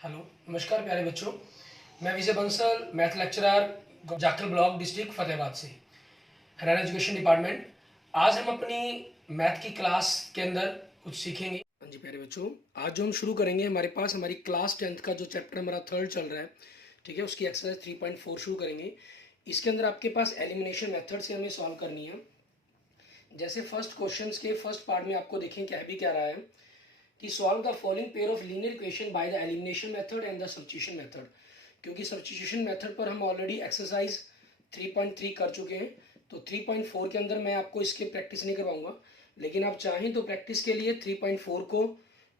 Hello, नमस्कार प्यारे बच्चों। मैं Vijay Bansal, math lecturer, Jakhal block, district Fatehabad से, हरियाणा एजुकेशन डिपार्टमेंट। आज हम अपनी मैथ की क्लास के अंदर कुछ सीखेंगे। हाँ जी प्यारे बच्चों, आज जो हम शुरू करेंगे, हमारे पास हमारी क्लास 10th का जो चैप्टर हमारा थर्ड चल रहा है, ठीक है, उसकी एक्सरसाइज 3.4 शुरू करेंगे। इसके अंदर आपके पास एलिमिनेशन मेथड से हमें सॉल्व करनी है। जैसे फर्स्ट क्वेश्चन के फर्स्ट पार्ट में आपको देखें क्या भी क्या रहा है कि solve the following pair of linear equation by the elimination method and the substitution method. क्योंकि सब्स्टिट्यूशन मेथड पर हम ऑलरेडी एक्सरसाइज 3.3 कर चुके हैं, तो 3.4 के अंदर मैं आपको इसके प्रैक्टिस नहीं करवाऊंगा, लेकिन आप चाहें तो प्रैक्टिस के लिए 3.4 को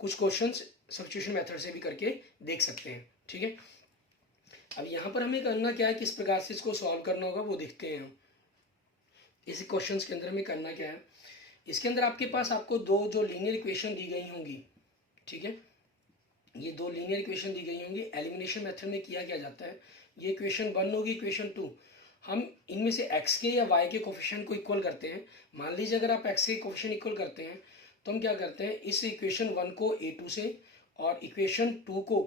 कुछ क्वेश्चन सब्स्टिट्यूशन मेथड से भी करके देख सकते हैं। ठीक है, अब यहाँ पर हमें करना क्या है, किस प्रकार से इसको सॉल्व करना होगा वो देखते हैं हम। इस क्वेश्चन के अंदर हमें करना क्या है, इसके अंदर आपके पास आपको दो जो लीनियर इक्वेशन दी गई होंगी, ठीक है, ये दो लीनियर इक्वेशन दी गई होंगी। एलिमिनेशन मेथड में किया क्या जाता है, ये इक्वेशन 1 होगी, इक्वेशन 2, हम इनमें से x के या y के कोफिशिएंट को इक्वल करते हैं। मान लीजिए अगर आप x के कोफिशिएंट इक्वल करते हैं तो हम क्या करते हैं, इस इक्वेशन 1 को a2 से और इक्वेशन 2 को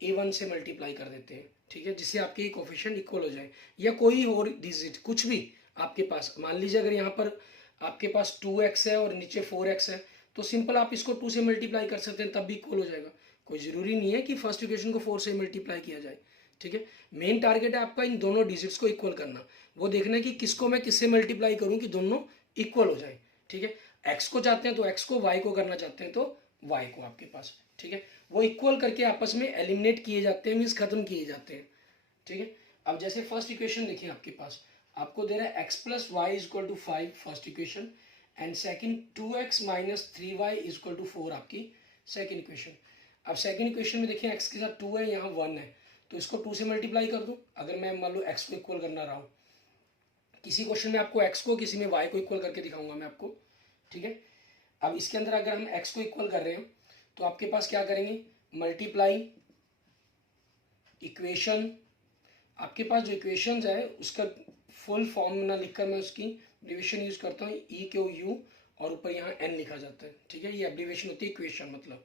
a1 से मल्टीप्लाई कर देते हैं। ठीक है, जिससे आपके कोफिशिएंट इक्वल हो जाए, या कोई और डिजिट कुछ भी आपके पास। मान लीजिए अगर यहाँ पर आपके पास 2x है और नीचे 4x है, तो सिंपल आप इसको 2 से मल्टीप्लाई कर सकते हैं, तब भी इक्वल हो जाएगा। कोई ज़रूरी नहीं है कि फर्स्ट इक्वेशन को 4 से मल्टीप्लाई किया जाए। ठीक है, मेन टारगेट है आपका इन दोनों डिजिट्स को इक्वल करना, वो देखना है कि किसको मैं किससे मल्टीप्लाई करूं कि दोनों इक्वल हो जाए। ठीक है, एक्स को चाहते हैं तो एक्स को, वाई को करना चाहते हैं तो वाई को आपके पास। ठीक है, वो इक्वल करके आपस में एलिमिनेट किए जाते हैं, मीन्स खत्म किए जाते हैं। ठीक है, अब जैसे फर्स्ट इक्वेशन देखिए, आपके पास आपको दे रहा है x plus Y is equal to 5 first equation, and second 2x minus 3y is equal to 4 आपकी सेकंड इक्वेशन। अब सेकंड इक्वेशन में देखिए x के साथ 2 है, यहाँ 1 है, तो इसको 2 से मल्टीप्लाई कर दूं। अगर मैं मान लो x को इक्वल करना रहा हूँ, किसी क्वेश्चन में आपको x को, किसी में y को इक्वल करके दिखाऊंगा मैं आपको। ठीक है, अब इसके अंदर अगर हम x को इक्वल कर रहे हैं तो आपके पास क्या करेंगे, मल्टीप्लाई इक्वेशन। आपके पास जो इक्वेशन है उसका फुल फॉर्म ना लिखकर मैं उसकी एब्रीविएशन यूज करता हूँ, ई क्यू यू, और ऊपर यहाँ एन लिखा जाता है। ठीक है, ये एब्रीविएशन होती है इक्वेशन, मतलब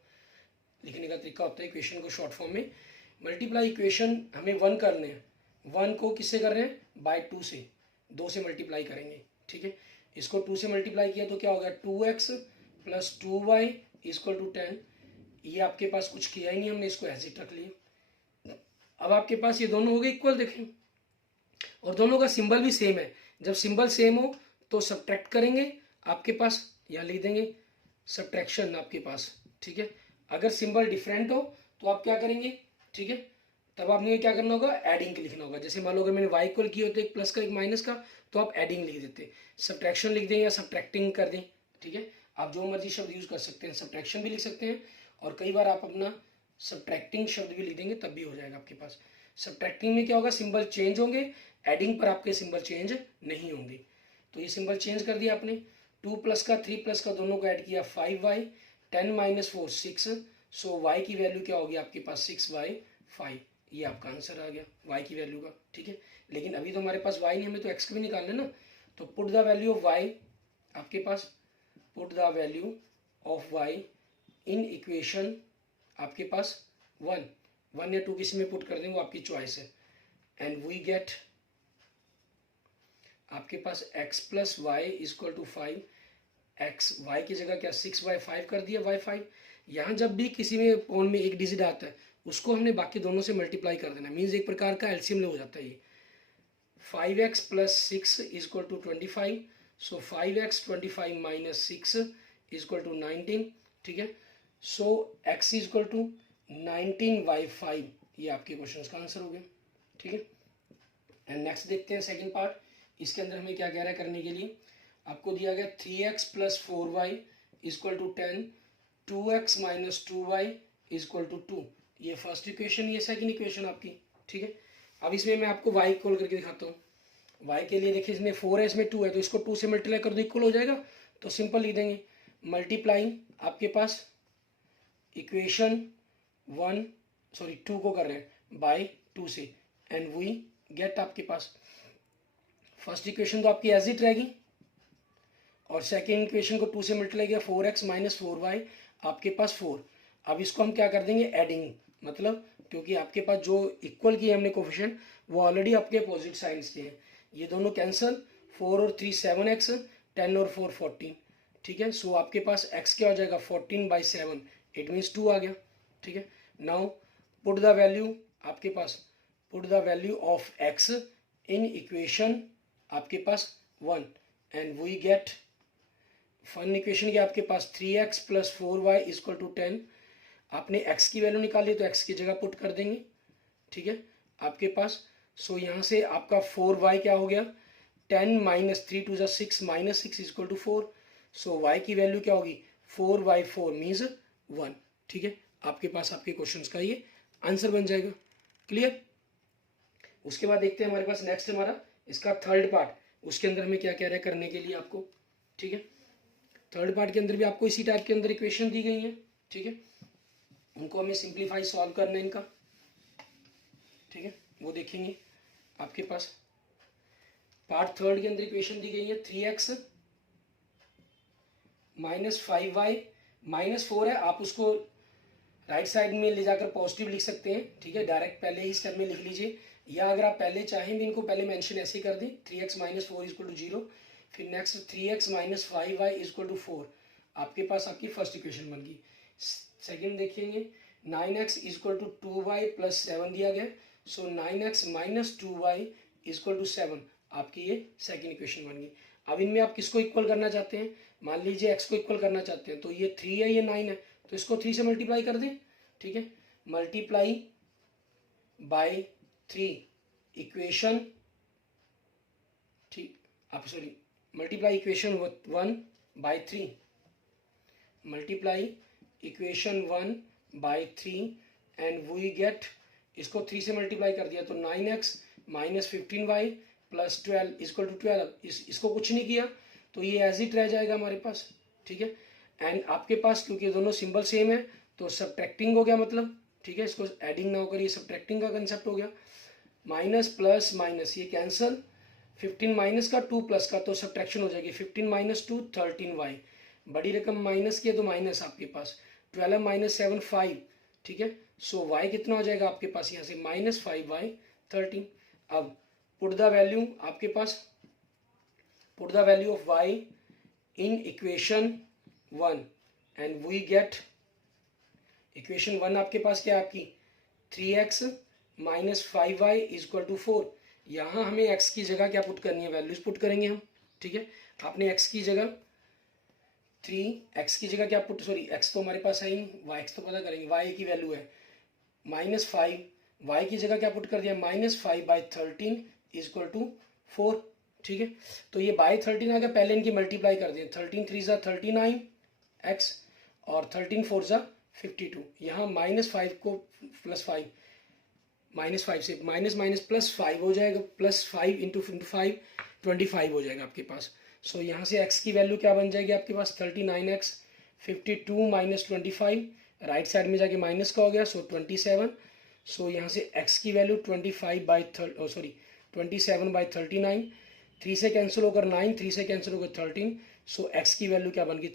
लिखने का तरीका होता है इक्वेशन को शॉर्ट फॉर्म में। मल्टीप्लाई इक्वेशन हमें 1 करने हैं, 1 को किससे कर रहे हैं, बाय 2 से, 2 से मल्टीप्लाई करेंगे। ठीक है, इसको 2 से मल्टीप्लाई किया तो क्या हो गया, 2x plus 2y equal to 10। ये आपके पास कुछ किया ही नहीं हमने, इसको ऐसे रख लिया। अब आपके पास ये दोनों हो गए इक्वल, देखें, और दोनों का सिंबल भी सेम है। जब सिंबल सेम हो तो सब्ट्रैक्ट करेंगे, आपके पास यहाँ लिख देंगे सब्ट्रैक्शन आपके पास। ठीक है, अगर सिंबल डिफरेंट हो तो आप क्या करेंगे, ठीक है, तब आपने क्या करना होगा, एडिंग लिखना होगा। जैसे मान लो अगर मैंने y इक्वल किए होते एक प्लस का एक माइनस का, तो आप एडिंग लिख देते, सब्ट्रैक्शन लिख दें या सब्ट्रैक्टिंग कर दें। ठीक है, आप जो मर्जी शब्द यूज कर सकते हैं, सब्ट्रैक्शन भी लिख सकते हैं, और कई बार आप अपना सब्ट्रैक्टिंग शब्द भी लिख देंगे, तब भी हो जाएगा आपके पास। सब्ट्रैक्टिंग में क्या होगा, सिंबल चेंज होंगे, एडिंग पर आपके सिंबल चेंज नहीं होंगे। तो ये सिंबल चेंज कर दिया आपने, 2 प्लस का 3 प्लस का दोनों को ऐड किया 5y, 10 माइनस 4 6, सो y की वैल्यू क्या होगी आपके पास 6/5। ये आपका आंसर आ गया y की वैल्यू का। ठीक है, लेकिन अभी तो हमारे पास y नहीं, हमें तो x का भी निकालना है ना। तो put the value of y, आपके पास put the value of y in equation, आपके पास 1 या 2 किसी में पुट कर दें, वो आपकी चॉइस है। एंड वी गेट आपके पास x plus Y equal to 5, X Y की जगह क्या 6/5 कर दिया, y5। यहाँ जब भी किसी में पॉन में एक डिजिट आता है, उसको हमने बाकी दोनों से मल्टीप्लाई कर देना, मीन्स एक प्रकार का एलसीएम ले हो जाता है ये। 5x plus 6 equal to 25, so 5x 25 minus 6 equal to 19। ठीक है, सो x इक्वल टू 19/5, ये आपके क्वेश्चन का आंसर हो गया। ठीक है, एंड नेक्स्ट देखते हैं सेकंड पार्ट। इसके अंदर हमें क्या कह रहा है करने के लिए, आपको दिया गया 3x plus 4y equal to 10, 2x minus 2y equal to 2। ये फर्स्ट इक्वेशन, ये सेकंड इक्वेशन आपकी। ठीक है, अब इसमें मैं आपको y इक्वल करके दिखाता हूँ। y के लिए देखिए, इसमें 4 है, इसमें 2 है, तो इसको 2 से मल्टीप्लाई कर दो, इक्वल हो जाएगा। तो सिंपल लिख देंगे, मल्टीप्लाइंग आपके पास इक्वेशन 2 को कर रहे हैं बाय 2 से, एंड वी गेट आपके पास फर्स्ट इक्वेशन तो आपकी एज इट रहेगी, और सेकेंड इक्वेशन को 2 से मल्टीप्लाई किया 4x माइनस 4y, आपके पास 4। अब इसको हम क्या कर देंगे, एडिंग, मतलब क्योंकि आपके पास जो इक्वल किए हमने कोफिशिएंट वो ऑलरेडी आपके अपोजिट साइड्स के हैं। ये दोनों कैंसल, 4 और 3 7x, 10 और 4 14, ठीक है। सो आपके पास x क्या हो जाएगा 14/7, इट मीन्स 2 आ गया, ठीक है। नाउ पुट द वैल्यू, आपके पास put the value of x in equation आपके पास 1 and we get fun equation की आपके पास 3x + 4y = 10। आपने x की वैल्यू निकाली तो x की जगह पुट कर देंगे, ठीक है आपके पास। सो यहाँ से आपका 4y क्या हो गया 10 - 3 × 6 -6 = 4। सो y की वैल्यू क्या होगी 4/4 मीन्स 1, ठीक है। आपके पास आपके क्वेश्चंस का ये आंसर बन जाएगा। क्लियर। उसके बाद देखते हैं हमारे पास नेक्स्ट हमारा इसका थर्ड पार्ट, उसके अंदर हमें क्या कह रहा है करने के लिए आपको, ठीक है। थर्ड पार्ट के अंदर भी आपको इसी टाइप के अंदर इक्वेशन दी गई है, ठीक है। उनको हमें सिंप्लीफाई सॉल्व करना है इनका, ठीक है, वो देखेंगे। आपके पास पार्ट थर्ड के अंदर इक्वेशन दी गई है 3x - 5y -4 है, आप उसको राइट साइड में ले जाकर पॉजिटिव लिख सकते हैं, ठीक है, डायरेक्ट पहले ही स्टेप में लिख लीजिए, या अगर आप पहले चाहें भी इनको पहले मेंशन ऐसे कर दें 3x - 4 = 0, फिर नेक्स्ट 3x - 5y = 4। आपके पास आपकी फर्स्ट इक्वेशन बन गई। सेकेंड देखेंगे 9x = 2y + 7 दिया गया, सो 9x - 2y = 7, आपकी ये सेकेंड इक्वेशन बन गई। अब इनमें आप किसको इक्वल करना चाहते हैं, मान लीजिए x को इक्वल करना चाहते हैं, तो ये 3 है ये 9 है, तो इसको 3 से मल्टीप्लाई कर दें, ठीक है। मल्टीप्लाई बाय 3 इक्वेशन, ठीक, आप sorry multiply equation 1/3, multiply equation 1/3 and we get, इसको 3 से मल्टीप्लाई कर दिया तो 9x - 15y + 12 = 12। इसको कुछ नहीं किया तो ये एज इट रह जाएगा हमारे पास, ठीक है। एंड आपके पास क्योंकि दोनों सिंबल सेम है तो सब्ट्रैक्टिंग हो गया मतलब, ठीक है, इसको एडिंग ना होकर ये सब्ट्रैक्टिंग का कंसेप्ट हो गया। माइनस प्लस माइनस ये कैंसल, 15 माइनस का 2 प्लस का तो सब्ट्रैक्शन हो जाएगी, 15 - 2 13y, बड़ी रकम माइनस की है तो माइनस आपके पास 12 - 7 5, ठीक है। सो y कितना हो जाएगा आपके पास यहाँ से -5/13। अब पुट द वैल्यू, आपके पास put the value of y in equation 1 and we get equation 1 आपके पास क्या है आपकी 3x - 5y = 4। यहाँ हमें x की जगह क्या पुट करनी है, वैल्यूज पुट करेंगे हम, ठीक है। आपने x की जगह 3x की जगह क्या पुट, सॉरी x तो हमारे पास है ही, x तो पता करेंगे, y की वैल्यू है -5, y की जगह क्या पुट कर दिया -5/13 = 4, ठीक है। तो ये बाय 13 आ गया, पहले इनकी मल्टीप्लाई कर दें, 13 3 = 39x और 13 4 = 52। यहाँ -5 को +5 -5 से माइनस माइनस +5 हो जाएगा, +5 × 5 25 हो जाएगा आपके पास। सो यहाँ से x की वैल्यू क्या बन जाएगी आपके पास 39x, 52 - 25, राइट साइड में जाके माइनस का हो गया, सो 27। सो यहाँ से x की वैल्यू 27/39, 3 से कैंसिल होकर 9, 3 से कैंसिल होकर 13, सो x की वैल्यू क्या बन गई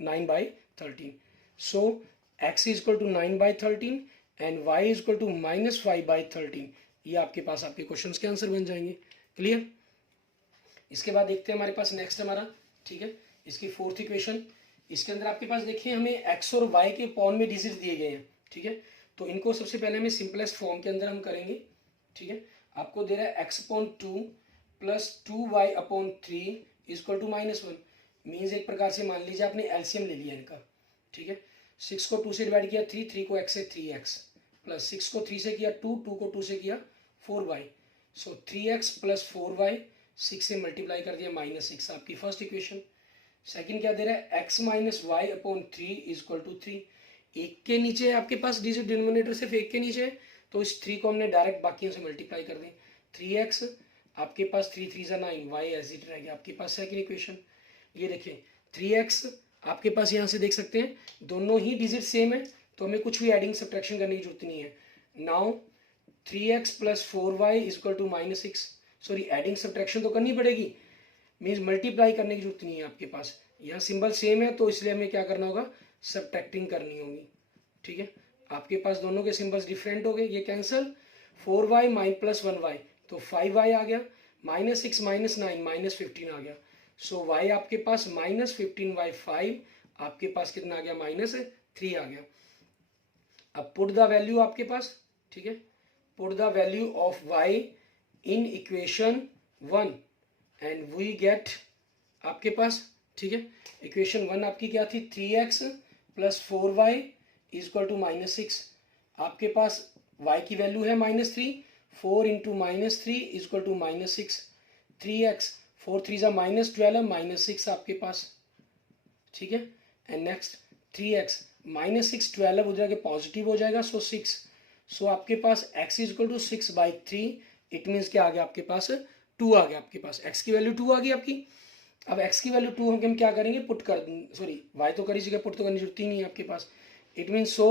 9/13। सो x = 9/13 एंड y = -5/13। ये आपके पास आपके क्वेश्चंस के आंसर बन जाएंगे। क्लियर। इसके बाद देखते हैं हमारे पास नेक्स्ट हमारा, ठीक है, इसकी फोर्थ इक्वेशन। इसके अंदर आपके पास देखिए हमें x और y के पॉन में डिजिट दिए गए हैं, ठीक है। तो इनको सबसे पहले हमें सिंपलेस्ट फॉर्म के अंदर हम करेंगे, ठीक है। आपको दे रहा है x/2 + 2y/3 = -1, मीन्स एक प्रकार से मान लीजिए आपने एलसीएम ले लिया इनका, ठीक है। 6 को 2 से डिवाइड किया 3, 3 को x से 3x, प्लस 6 को 3 से किया 2, 2 को 2 से किया 4y, सो 3x + 4y, 6 से मल्टीप्लाई कर दिया -6, आपकी फर्स्ट इक्वेशन। सेकंड क्या दे रहा है x - y/3 = 3, एक के नीचे आपके पास डिजिट डिनोमिनेटर सिर्फ एक के नीचे है तो इस 3 को हमने डायरेक्ट बाकियों से मल्टीप्लाई कर दें, 3x आपके पास 3 3 = 9, y एज इट रह गया आपके पास सेकंड इक्वेशन। ये देखिए 3x आपके पास यहाँ से देख सकते हैं दोनों ही डिजिट सेम है तो हमें कुछ भी एडिंग सब्ट्रैक्शन करने की जरूरत नहीं है। Now 3x + 4y = -6, sorry adding subtraction तो करनी पड़ेगी, मीन्स मल्टीप्लाई करने की जरूरत नहीं है आपके पास, यहाँ सिंबल सेम है तो इसलिए हमें क्या करना होगा सब्ट्रैक्टिंग करनी होगी, ठीक है। आपके पास दोनों के सिंबल्स डिफरेंट हो गए, ये कैंसल, 4y प्लस 1y तो 5y आ गया, -6 -9 -15 आ गया। सो y आपके पास -15/5 आपके पास कितना आ गया, -3 आ गया। अब पुट द वैल्यू आपके पास, ठीक है, put the value of y in equation 1 and we get आपके पास, ठीक है, इक्वेशन 1 आपकी क्या थी, 3x plus 4y equal to -6। आपके पास y की वैल्यू है -3, 4 इंटू -3 इक्वल टू -6, 3x 4 3 जा -12 -6 आपके पास, ठीक है। एंड नेक्स्ट 3x -6 12 हो जाएगा, पॉजिटिव हो जाएगा, सो 6। सो आपके पास x equal to 6/3, it means क्या आ गया आपके पास, 2 आ गया आपके पास, x की वैल्यू 2 आ गई आपकी। अब x की वैल्यू 2 हम क्या करेंगे, पुट कर, सॉरी y तो कर ही जगह पुट तो करने की जरूरत ही नहीं है आपके पास। It means so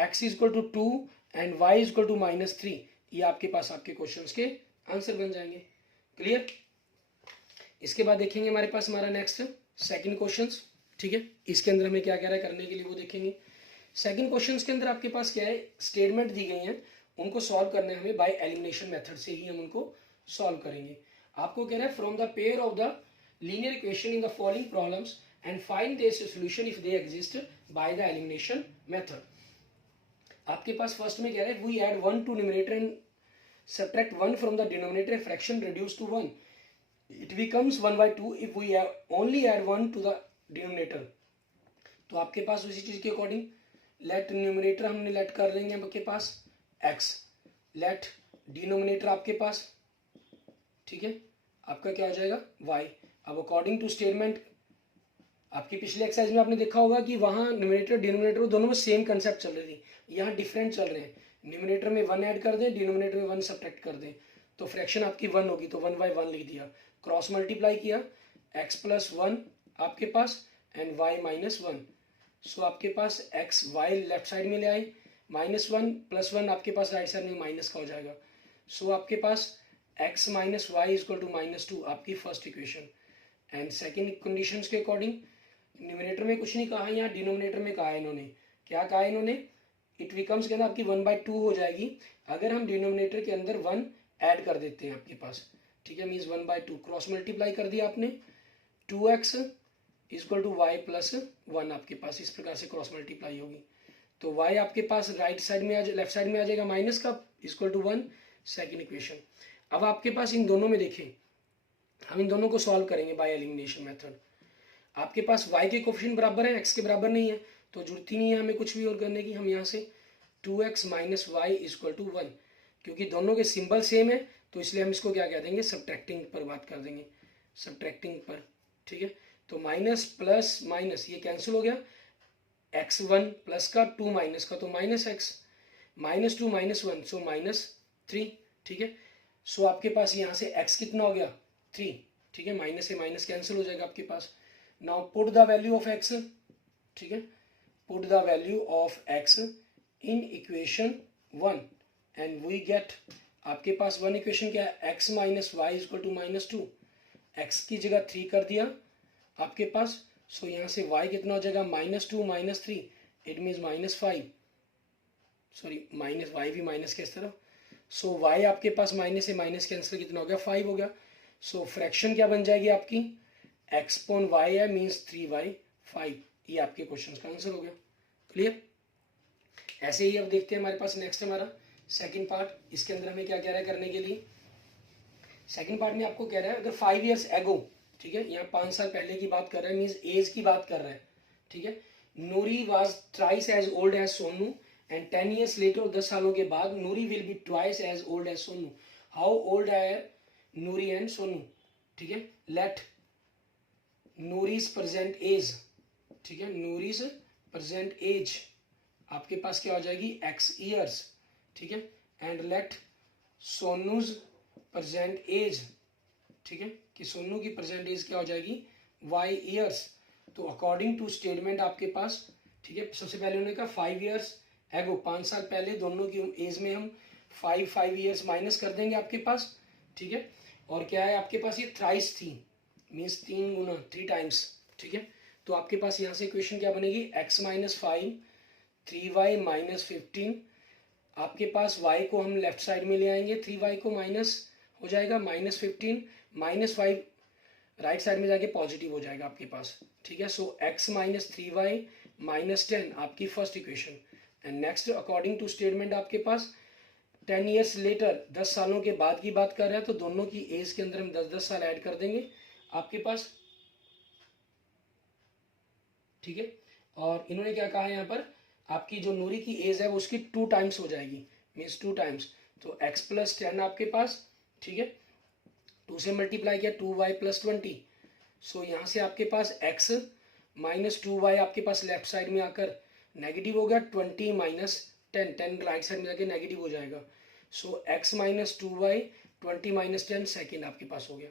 x equal to 2 and y equal to -3, ये आपके पास आपके क्वेश्चंस के आंसर बन जाएंगे। क्लियर। इसके बाद देखेंगे हमारे पास हमारा नेक्स्ट सेकंड क्वेश्चंस, ठीक है, इसके अंदर हमें क्या कह रहा है करने के लिए वो देखेंगे। सेकंड क्वेश्चंस के अंदर आपके पास क्या है, स्टेटमेंट दी गई हैं, उनको सॉल्व करने हमें बाय एलिमिनेशन मेथड से ही हम उनको सॉल्व करेंगे। आपको कह रहा है from the pair of the linear equation in the following problems and find their solution if they exist by the elimination method. आपके पास फर्स्ट में कह रहा है we add 1 to numerator and subtract 1 from the denominator, fraction reduce to 1, it becomes 1/2 if we only add 1 to the denominator. तो आपके पास उसी चीज के अकॉर्डिंग लेट न्यूमरेटर हमने लेट कर लेंगे आपके पास x, लेट डिनोमिनेटर आपके पास, ठीक है, आपका क्या हो जाएगा y। अब अकॉर्डिंग टू स्टेटमेंट, आपकी पिछले एक्सरसाइज में आपने देखा होगा कि वहां न्यूमरेटर डिनोमिनेटर दोनों में सेम कंसेप्ट चल रही थी, यहाँ डिफरेंट चल रहे हैं। न्यूमरेटर में 1 ऐड कर दें, डिनोमिनेटर में 1 सब्ट्रैक्ट कर दें, तो फ्रैक्शन आपकी 1 होगी, तो 1/1 लिख दिया, क्रॉस मल्टीप्लाई किया, x प्लस 1 आपके पास एंड y -1। सो आपके पास x y लेफ्ट साइड में ले आए, -1 प्लस 1 आपके पास राइट साइड में माइनस का हो जाएगा। सो आपके पास x minus Y equal to -2 आपकी first equation. And second conditions के अकॉर्डिंग न्यूमरेटर में कुछ नहीं कहा, यहाँ डिनोमिनेटर में कहा है इन्होंने, क्या कहा है इन्होंने, इट बिकम्स के अंदर आपकी 1/2 हो जाएगी अगर हम डिनोमिनेटर के अंदर 1 ऐड कर देते हैं आपके पास, ठीक है, मीन्स 1/2 क्रॉस मल्टीप्लाई कर दिया आपने, 2x equal to Y plus 1 आपके पास इस प्रकार से क्रॉस मल्टीप्लाई होगी। तो y आपके पास राइट साइड में लेफ्ट साइड में आ जाएगा माइनस का, इक्वल टू 1, सेकेंड इक्वेशन। अब आपके पास इन दोनों में देखें, हम इन दोनों को सॉल्व करेंगे बाय एलिमिनेशन मेथड। आपके पास y के कोफिशिएंट बराबर है, x के बराबर नहीं है, तो जरूरत ही नहीं है हमें कुछ भी और करने की। हम यहाँ से 2x minus Y equal to 1, क्योंकि दोनों के सिंबल सेम है तो इसलिए हम इसको क्या कह देंगे, सब्ट्रैक्टिंग पर बात कर देंगे, सब्ट्रैक्टिंग पर, ठीक है। तो माइनस प्लस माइनस ये कैंसिल हो गया, x1 प्लस का 2 माइनस का तो -x, -2 -1 सो -3, ठीक है। सो आपके पास यहाँ से x कितना हो गया 3, ठीक है, माइनस से माइनस कैंसिल हो जाएगा आपके पास। Now put the value of x, ठीक है, put the value of x in equation 1 and we get, आपके पास 1 इक्वेशन क्या है, x minus Y equal to -2, x की जगह 3 कर दिया आपके पास। सो यहाँ से y कितना हो जाएगा, -2 -3 it means -5, sorry minus Y भी माइनस के इस तरफ। सो y आपके पास माइनस से माइनस कैंसिल कितना हो गया, 5 हो गया। सो फ्रैक्शन क्या बन जाएगी आपकी, x पॉन y है मीन्स 3/5, ये आपके क्वेश्चन का आंसर हो गया। क्लियर। ऐसे ही अब देखते हैं हमारे पास नेक्स्ट हमारा सेकंड पार्ट, इसके अंदर हमें क्या कह रहा है करने के लिए। सेकंड पार्ट में आपको कह रहा है अगर 5 years एगो, ठीक है, यहाँ 5 साल पहले की बात कर रहा है, मीन्स एज की बात कर रहा है, ठीक है। Noori was thrice as old as Sonu and 10 years later, 10 सालों के बाद Noori will be twice as old as Sonu. How old are Noori and Sonu, ठीक है। लेट नूरीज प्रेजेंट एज, ठीक है, नूरीज प्रेजेंट एज आपके पास क्या हो जाएगी x years, ठीक है, and let Sonu's present age, ठीक है, कि सोनू की प्रेजेंट एज क्या हो जाएगी y years। तो अकॉर्डिंग टू स्टेटमेंट आपके पास, ठीक है, सबसे पहले उन्होंने कहा 5 years एगो, 5 साल पहले दोनों की एज में हम 5 years माइनस कर देंगे आपके पास, ठीक है। और क्या है आपके पास, ये थ्राइस थी मीन्स 3 गुना 3 टाइम्स, ठीक है। तो आपके पास यहाँ से इक्वेशन क्या बनेगी, x माइनस 5 3y माइनस 15, आपके पास y को हम लेफ्ट साइड में ले आएंगे, 3y को माइनस हो जाएगा माइनस 15, माइनस 5 राइट साइड में जाके पॉजिटिव हो जाएगा आपके पास, ठीक है। सो x माइनस 3y माइनस 10 आपकी first equation. And next according to statement आपके पास 10 ईयर्स लेटर, 10 सालों के बाद की बात कर रहे हैं, तो दोनों की एज के अंदर हम 10-10 साल ऐड कर देंगे आपके पास, ठीक है। और इन्होंने क्या कहा है यहाँ पर, आपकी जो नूरी की एज है वो उसकी 2 टाइम्स हो जाएगी, मीन्स 2 टाइम्स, तो x प्लस 10 आपके पास, ठीक है। 2 से मल्टीप्लाई किया 2y प्लस 20, सो यहाँ से आपके पास x माइनस 2y आपके पास लेफ्ट साइड में आकर नेगेटिव हो गया, 20 माइनस 10, 10 राइट साइड में जाके नेगेटिव हो जाएगा। सो x minus 2y 20 minus 10 second आपके पास हो गया।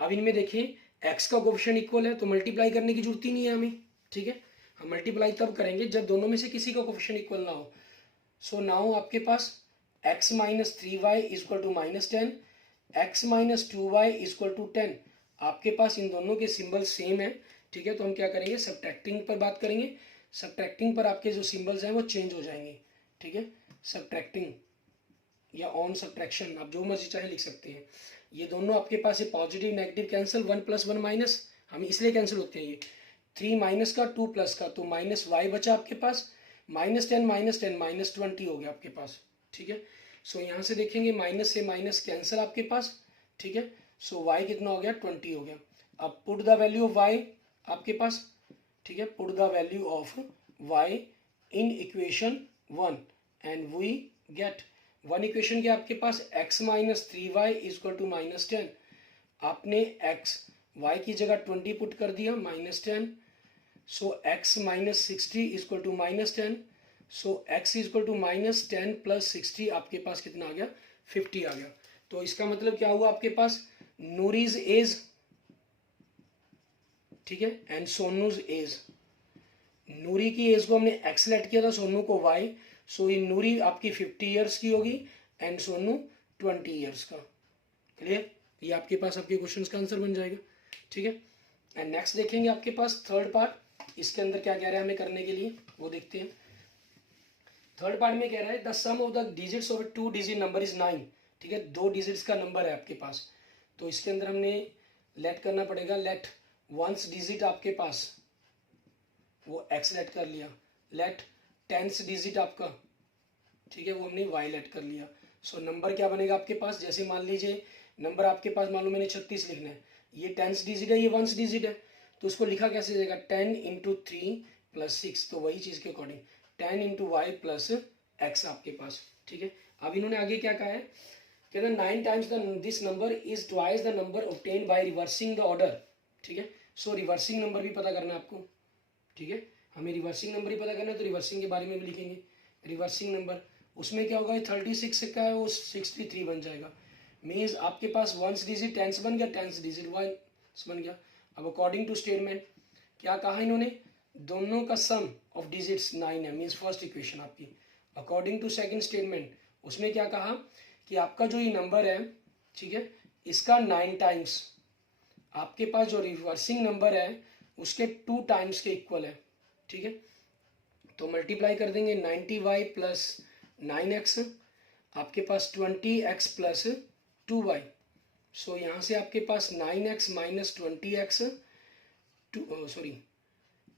अब इनमें देखिए x का कोफिशिएंट इक्वल है तो मल्टीप्लाई करने की जरूरत ही नहीं है हमें, ठीक है। हम मल्टीप्लाई तब करेंगे जब दोनों में से किसी का कोफिशिएंट इक्वल ना हो। सो नाउ आपके पास x minus 3y equal to minus 10, x minus 2y equal to 10, आपके पास इन दोनों के सिंबल सेम है, ठीक है। तो हम क्या करेंगे, सब्ट्रैक्टिंग पर बात करेंगे। सब्ट्रैक्टिंग पर आपके जो सिंबल्स हैं वो चेंज हो जाएंगे, ठीक है। सब्ट्रैक्टिंग या ऑन सब्ट्रैक्शन, आप जो मर्जी चाहे लिख सकते हैं। ये दोनों आपके पास है positive negative cancel, 1 plus 1 minus, हम इसलिए कैंसिल होते हैं ये 3 माइनस का 2 प्लस का, तो माइनस y बचा आपके पास, माइनस 10 माइनस 10 माइनस 20 हो गया आपके पास, ठीक है। सो यहाँ से देखेंगे माइनस से माइनस कैंसिल आपके पास, ठीक है। सो y कितना हो गया, 20 हो गया। अब put the value of y आपके पास, ठीक है, put the value of y in equation 1 and we get one equation के आपके पास x minus 3y equal to minus 10, आपने x y की जगह 20 पुट कर दिया minus 10, so x minus 60 equal to minus 10, so x equal to minus 10 plus 60 आपके पास कितना आ गया, 50 आ गया। तो इसका मतलब क्या हुआ आपके पास, नूरीज एज, ठीक है, एंड सोनूज एज। नूरी की एज को हमने x लेट किया था, सोनू को y, सो ये नूरी आपकी 50 ईयर्स की होगी एंड सोनू 20 ईयर्स का। क्लियर, ये आपके पास आपके क्वेश्चंस का आंसर बन जाएगा, ठीक है। एंड नेक्स्ट देखेंगे आपके पास थर्ड पार्ट, इसके अंदर क्या कह रहा है हमें करने के लिए वो देखते हैं। थर्ड पार्ट में कह रहा है the sum of the digits of 2 digit number is 9, ठीक है, 2 डिजिट्स का नंबर है आपके पास। तो इसके अंदर हमने लेट करना पड़ेगा, लेट वंस डिजिट आपके पास वो x लेट कर लिया, लेट टेंस डिजिट आपका, ठीक है, वो हमने y लेट कर लिया। सो नंबर क्या बनेगा आपके पास, जैसे मान लीजिए नंबर आपके पास, मान लो मैंने 36 लिखना है, ये टेंस डिजिट है, ये वंस डिजिट है, तो उसको लिखा कैसे जाएगा, 10 इंटू 3 प्लस 6, तो वही चीज़ के according 10 into Y plus X आपके पास, ठीक है। अब इन्होंने आगे क्या कहा है, कहते हैं 9 times this number is twice the number obtained by reversing the order, ठीक है। सो रिवर्सिंग नंबर भी पता करना है आपको, ठीक है, हमें रिवर्सिंग नंबर ही पता करना है, तो रिवर्सिंग के बारे में भी लिखेंगे। रिवर्सिंग नंबर उसमें क्या होगा, 36 का है वो 63 बन जाएगा, मीन्स आपके पास वंस डिजिट टेंस बन गया, टेंस डिजिट वंस बन गया। अब अकॉर्डिंग टू स्टेटमेंट क्या कहा इन्होंने, दोनों का सम ऑफ डिजिट्स 9 है, मीन्स फर्स्ट इक्वेशन आपकी। अकॉर्डिंग टू सेकंड स्टेटमेंट उसमें क्या कहा कि आपका जो ये नंबर है, ठीक है, इसका 9 टाइम्स आपके पास जो रिवर्सिंग नंबर है उसके 2 टाइम्स के इक्वल है, ठीक है। तो मल्टीप्लाई कर देंगे 90y प्लस 9x, आपके पास 20x प्लस 2y, सो यहाँ से आपके पास 9x minus 20x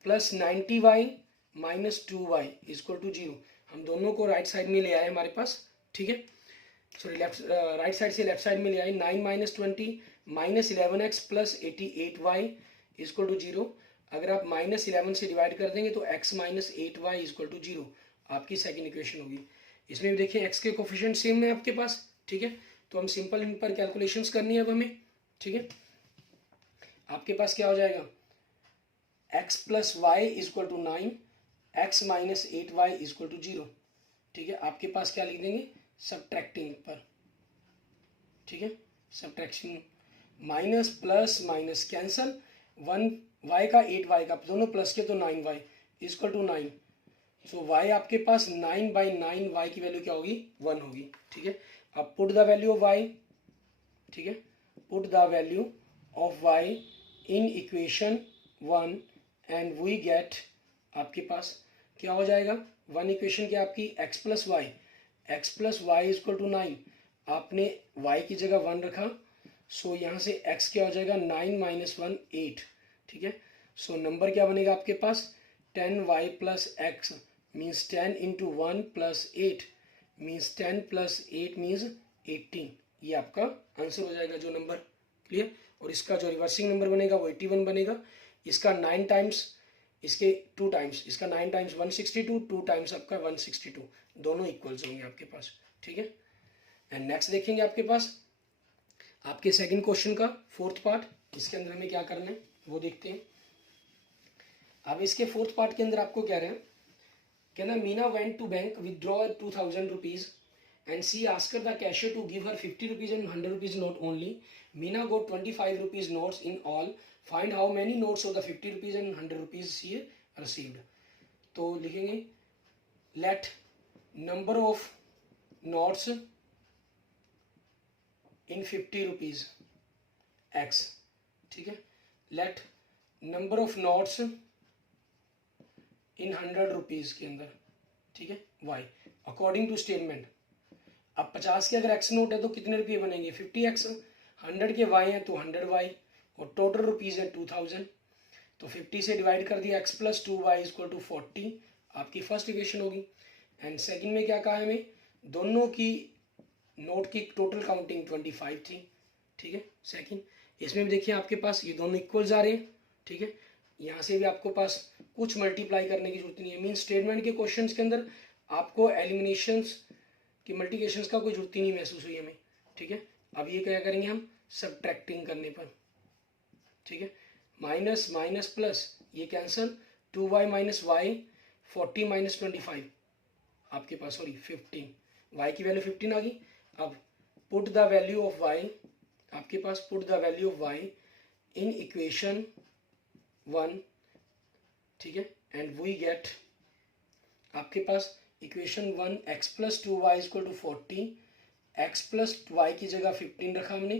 plus 90y minus 2y equal to 0। हम दोनों को राइट साइड में ले आए हमारे पास, ठीक है, सॉरी लेफ्ट राइट साइड से लेफ्ट साइड में ले आए, 9 minus 20 minus 11x plus 88y equal to 0। अगर आप माइनस 11 से डिवाइड कर देंगे तो x minus 8y equal to 0 आपकी सेकेंड इक्वेशन होगी। इसमें भी देखिए x के कोफिशिएंट सेम है आपके पास, ठीक है, तो हम सिंपल इन पर कैलकुलेशंस करनी है अब हमें, ठीक है। आपके पास क्या हो जाएगा, x plus Y equal to 9, x minus 8y equal to 0, ठीक है। आपके पास क्या लिख देंगे, सब्ट्रैक्टिंग पर, ठीक है, subtraction minus plus minus cancel, 1y का 8y का दोनों प्लस के तो 9y equal to 9, so y आपके पास 9/9 y की वैल्यू क्या होगी, 1 होगी, ठीक है। अब put the value of y, ठीक है, put the value of y in equation 1 and we get, आपके पास क्या हो जाएगा, वन इक्वेशन क्या आपकी x plus Y, X plus Y is equal to 9, आपने y की जगह 1 रखा, सो यहाँ से x क्या हो जाएगा 9 माइनस 1 8, ठीक है। सो नंबर क्या बनेगा आपके पास 10y plus x means 10 into 1 plus 8 means 10 plus 8 means 18, ये आपका आंसर हो जाएगा जो नंबर। क्लियर। और इसका जो रिवर्सिंग नंबर बनेगा वो 81 बनेगा, इसका 9 टाइम्स, इसके 2 टाइम्स, इसका 9 टाइम्स 162, 2 टाइम्स आपका 162, दोनों इक्वल्स होंगे आपके पास, ठीक है। एंड नेक्स्ट देखेंगे आपके पास आपके सेकंड क्वेश्चन का फोर्थ पार्ट, इसके अंदर हमें क्या करना है वो देखते हैं। अब इसके फोर्थ पार्ट के अंदर आपको कह रहे हैं, कहना Meena went to bank withdraw 2000 rupees and she asked the cashier to give her 50 rupees and 100 rupees note only. Meena got 25 rupees notes in all. Find how many notes of the 50 rupees and 100 rupees she received. तो लिखेंगे let number of notes in 50 rupees x, ठीक है। let number of notes in 100 rupees के अंदर, ठीक है, y according to statement। अब 50 के अगर x नोट है तो कितने रुपये बनेंगे 50x, 100 के y हैं तो 100y, और टोटल रुपीज़ है 2000, तो 50 से डिवाइड कर दिया x plus 2y equal to 40, आपकी फर्स्ट इक्वेशन होगी। एंड सेकंड में क्या कहा है हमें, दोनों की नोट की टोटल काउंटिंग 25 थी, ठीक है। सेकंड इसमें भी देखिए आपके पास ये दोनों इक्वल्स आ रहे हैं, ठीक है। यहाँ से भी आपको पास कुछ मल्टीप्लाई करने की जरूरत नहीं है, मीन स्टेटमेंट के क्वेश्चंस के अंदर आपको एलिमिनेशंस कि मल्टीप्लिकेशंस का कोई जरूरत ही नहीं महसूस हुई हमें, ठीक है। अब ये क्या करेंगे हम सब्ट्रैक्टिंग करने पर, ठीक है। माइनस माइनस प्लस ये cancel, 2y minus y 40 minus 25 आपके पास, सॉरी 15, y की वैल्यू 15 आ गई। अब put the value of y, आपके पास put the value of y in equation 1, ठीक है। एंड वी गेट आपके पास equation 1 x plus 2y equal to 40, x plus y की जगह 15 रखा हमने,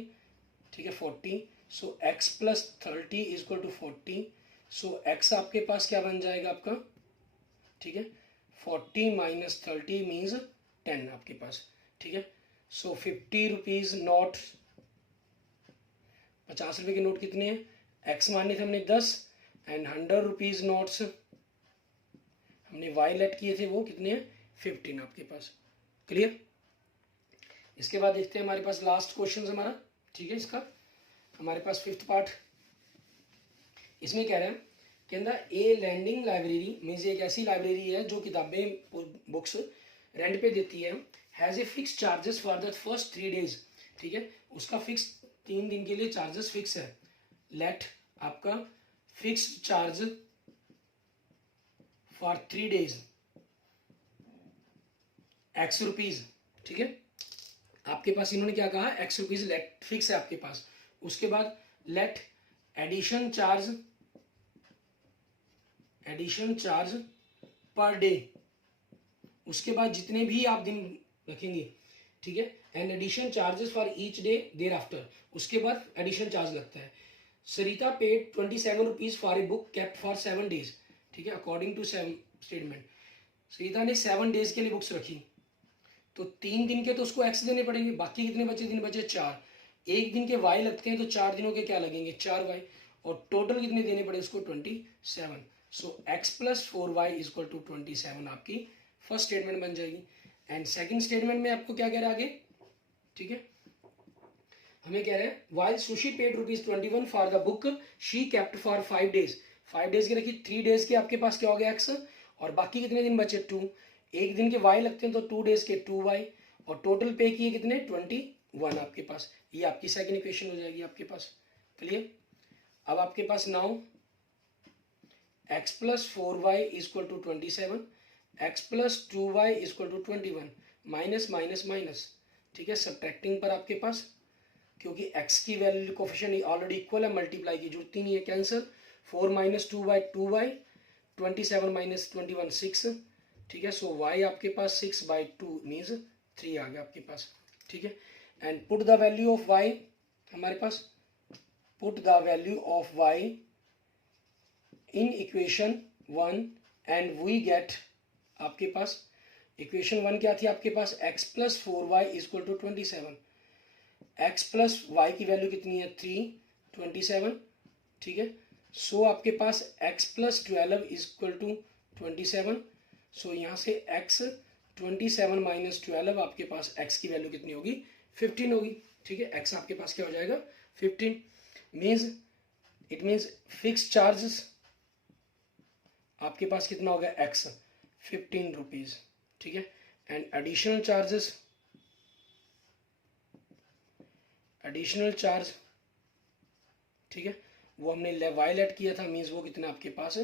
ठीक है 40, so x plus 30 equal to 40, so x आपके पास क्या बन जाएगा आपका, ठीक है 40 माइनस 30 मीन्स 10 आपके पास, ठीक है। सो 50 रुपीज नोट, 50 रुपये के नोट कितने हैं, x माने थे हमने 10, एंड 100 रुपीज नोट्स हमने y लेट किए थे वो कितने हैं 15 आपके पास। क्लियर। इसके बाद देखते हैं हमारे पास लास्ट क्वेश्चन हमारा, ठीक है। इसका हमारे पास फिफ्थ पार्ट, इसमें कह रहे हैं कि अंदर ए लैंडिंग लाइब्रेरी मीन्स एक ऐसी लाइब्रेरी है जो किताबें बुक्स रेंट पे देती है, has a fix charges for the first 3 days, ठीक है। उसका फिक्स 3 दिन के लिए चार्जेस फिक्स है। लेट आपका fix charge for 3 days x rupees, ठीक है। आपके पास इन्होंने क्या कहा, एक्स रुपीज लेट फिक्स है आपके पास। उसके बाद late addition charge per day, उसके बाद जितने भी आप दिन रखेंगे, ठीक है। And addition charges for each day thereafter, उसके बाद एडिशन चार्ज लगता है। Sarita paid 27 rupees for a book kept for 7 days, ठीक है। अकॉर्डिंग टू स्टेटमेंट सरिता ने 7 days के लिए बुक्स रखी, तो 3 दिन के तो उसको एक्स देने पड़ेंगे, बाकी कितने बचे दिन बचे 4, एक दिन के वाई लगते हैं तो 4 दिनों के क्या लगेंगे 4y, और टोटल कितने देने पड़े उसको 27, so x plus 4y equal to 27 आपकी फर्स्ट स्टेटमेंट बन जाएगी। एंड सेकंड स्टेटमेंट में आपको क्या कह रहा है आगे, ठीक है। हमें कह रहे हैं while sushi paid ₹21 for the book she kept for 5 days, 5 days की रखी, 3 days के आपके पास क्या हो गया x, और बाकी कितने दिन बचे 2, एक दिन के y लगते हैं तो 2 days के 2y, और टोटल पे किए कितने 21 आपके पास, ये आपकी सेकंड इक्वेशन हो जाएगी आपके पास। क्लियर। अब आपके पास now x plus 4y equal to 27, x plus 2y equal to 21, minus minus minus, ठीक है। सब्ट्रैक्टिंग पर आपके पास क्योंकि x की वैल्यू कोफिशिएंट ऑलरेडी इक्वल है, मल्टीप्लाई की जरूरत ही नहीं है, cancel. 4 minus 2y 2y, 27 minus 21 6, ठीक है। सो y आपके पास 6/2 मीन्स 3 आ गया आपके पास, ठीक है। And put the value of y, हमारे पास put the value of y in equation 1 and we get आपके पास इक्वेशन 1 क्या थी आपके पास, x plus 4y equal to 27, x plus y की वैल्यू कितनी है 3, 27, ठीक है। सो आपके पास x plus 12 equal to 27, so यहाँ से x 27 माइनस 12 आपके पास x की वैल्यू कितनी होगी 15 होगी, ठीक है। x आपके पास क्या हो जाएगा 15, इट मीन्स फिक्स चार्जेस आपके पास कितना होगा x 15 रुपीज, ठीक है। एंड एडिशनल चार्ज, ठीक है, वो हमने वाइल ऐड किया था, मीन्स वो कितना आपके पास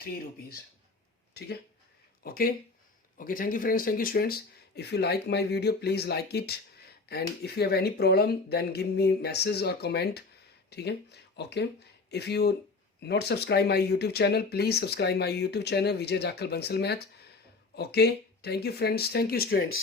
3 रुपीज, ठीक है। Okay okay, thank you friends, thank you students. If you like my video please like it, and if you have any problem then give me message और कमेंट, ठीक है। Okay, if you not subscribe my YouTube channel, please subscribe my YouTube channel Vijay Jakhal Bansal Math. Okay, thank you friends, thank you students.